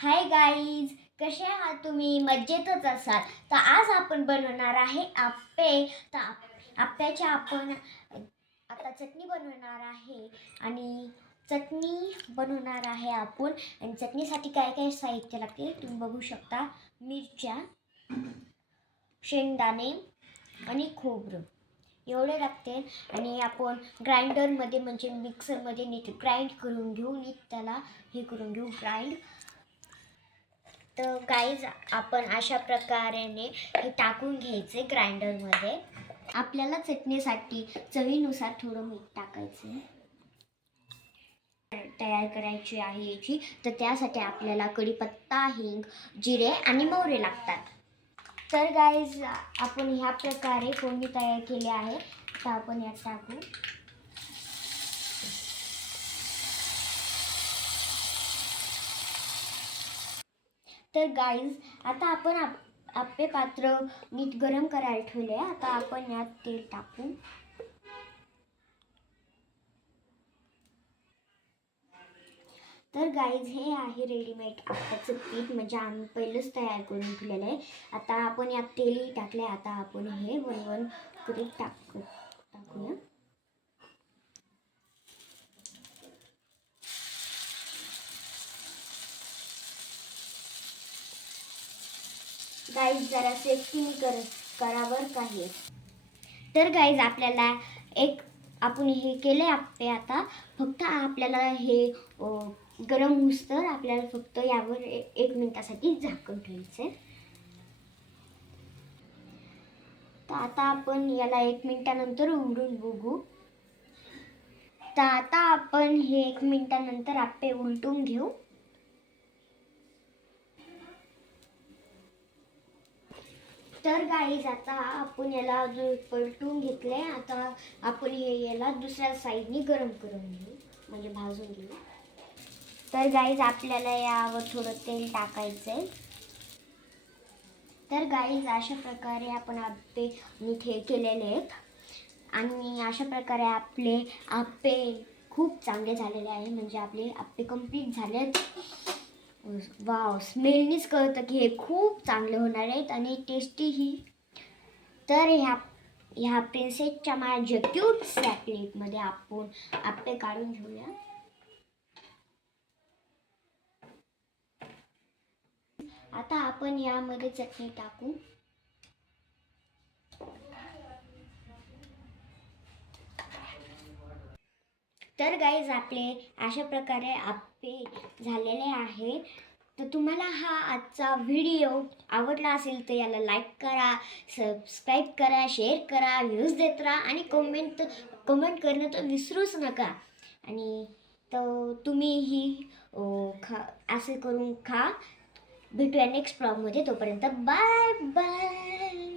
Hi guys, कसे आहात तुम्ही? मजेतच असाल तर आज आपण बनवणार आहे आप्पे. तर आप्प्याच्या आपण आता चटणी बनवणार आहे आणि चटणी बनवणार आहे आपण. आणि चटणीसाठी काय काय साहित्य लागते तुम्ही बघू शकता. मिरच्या, शेंगदाणे आणि खोबरं एवढे लागते. आणि आपण ग्राइंडरमध्ये म्हणजे मिक्सरमध्ये नीट ग्राइंड करून घेऊ, नीट त्याला हे करून घेऊ ग्राइंड. तर गाईज आपण अशा प्रकारेने हे टाकून घ्यायचे ग्राइंडरमध्ये. आपल्याला चटणीसाठी चवीनुसार थोडं मीठ टाकायचं तयार करायची आहे याची. तर त्यासाठी आपल्याला कढीपत्ता, हिंग, जिरे आणि मोहरे लागतात. तर गाईज आपण ह्या प्रकारे फोडणी तयार केली आहे. तर आपण यात टाकू. तर गाईज आता आपण आप्पे पात्र नीट गरम करायला ठेवले. आता आपण यात तेल टाकू. तर गाईज हे आहे रेडीमेड आप्पाचं पीठ, म्हणजे आम्ही पहिलंच तयार करून ठेवलेलं आहे. आता आपण यात तेलही टाकले. आता आपण हे वन करून टाकूया. गाईज जरा सेफ्टीने करावर काही. तर गाईज आपल्याला आपण हे केले आप्पे. आता फक्त आपल्याला हे गरम होऊस तर आपल्याला फक्त यावर 1 मिनिटासाठी झाकण ठेवायचं. तर आता आपण याला 1 मिनिटानंतर उघडून बघू. तर आता आपण हे 1 मिनिटानंतर आप्पे उलटून घेऊ. तर गाईज आता आपण याला पलटून घेतले. आता आपण याला दुसऱ्या साईडनी गरम करून घेऊ, म्हणजे भाजून घेऊ. तर गाईज आपल्याला यावर थोडं तेल टाकायचंय. तर गाईज अशा प्रकारे आपण आप्पे नीट हे केलेले आहेत. आणि अशा प्रकारे आपले आप्पे खूप चांगले झालेले आहे, म्हणजे आपले आप्पे कंप्लीट झालेत. वाव, स्मेलनीच कळतं की हे खूप चांगले होणार आहेत आणि टेस्टीही. तर ह्या प्रिन्सेसच्या माझ्या क्यूटच्या प्लेटमध्ये आपण आप्पे काढून घेऊया. आता आपण यामध्ये चटणी टाकू. तर गाईज आपले अशा प्रकारे आप्पे झालेले आहे. तर तुम्हाला हा आजचा व्हिडिओ आवडला असेल तर याला लाईक करा, सबस्क्राईब करा, शेअर करा, व्ह्यूज देत राहा आणि कमेंट करणं तर विसरूच नका. आणि तर तुम्हीही असे करून खा. भेटूया नेक्स्ट ब्लॉगमध्ये. तोपर्यंत बाय बाय.